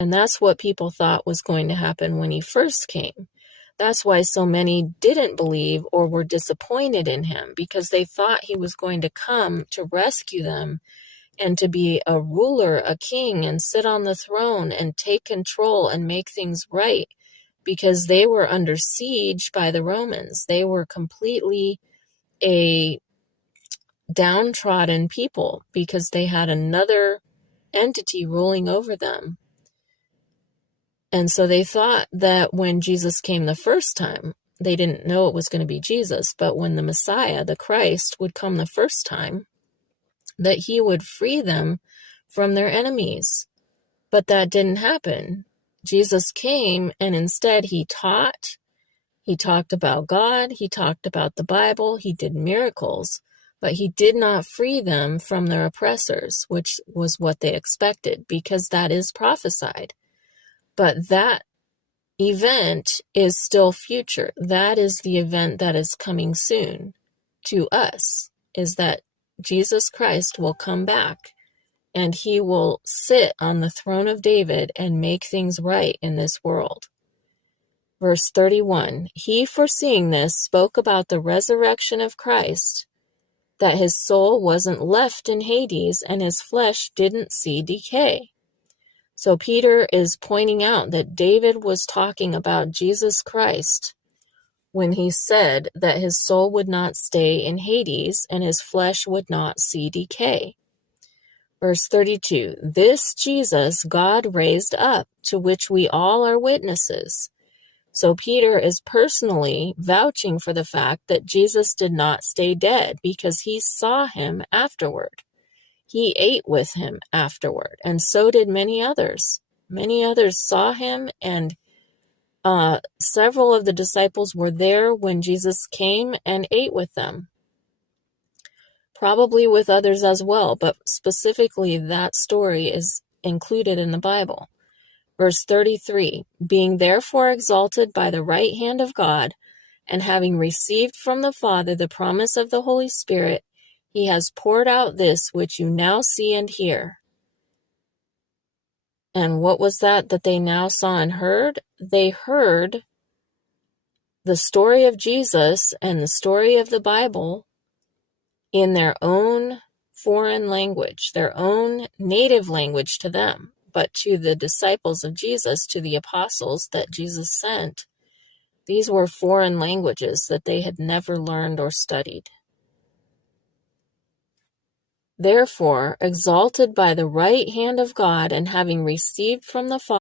And that's what people thought was going to happen when he first came. That's why so many didn't believe or were disappointed in him, because they thought he was going to come to rescue them and to be a ruler, a king, and sit on the throne and take control and make things right, because they were under siege by the Romans. They were completely a downtrodden people because they had another entity ruling over them. And so they thought that when Jesus came the first time, they didn't know it was going to be Jesus, but when the Messiah, the Christ, would come the first time, that he would free them from their enemies. But that didn't happen. Jesus came, and instead he taught. He talked about God. He talked about the Bible. He did miracles. But he did not free them from their oppressors, which was what they expected, because that is prophesied. But that event is still future. That is the event that is coming soon to us, is that Jesus Christ will come back and he will sit on the throne of David and make things right in this world. Verse 31, he, foreseeing this, spoke about the resurrection of Christ, that his soul wasn't left in Hades and his flesh didn't see decay. So Peter is pointing out that David was talking about Jesus Christ when he said that his soul would not stay in Hades and his flesh would not see decay. Verse 32, this Jesus God raised up, to which we all are witnesses. So Peter is personally vouching for the fact that Jesus did not stay dead because he saw him afterward. He ate with him afterward, and so did many others. Many others saw him, and several of the disciples were there when Jesus came and ate with them. Probably with others as well, but specifically that story is included in the Bible. Verse 33, being therefore exalted by the right hand of God, and having received from the Father the promise of the Holy Spirit, he has poured out this which you now see and hear. And what was that they now saw and heard? They heard the story of Jesus and the story of the Bible in their own foreign language, their own native language to them. But to the disciples of Jesus, to the apostles that Jesus sent, these were foreign languages that they had never learned or studied. Therefore, exalted by the right hand of God, and having received from the Father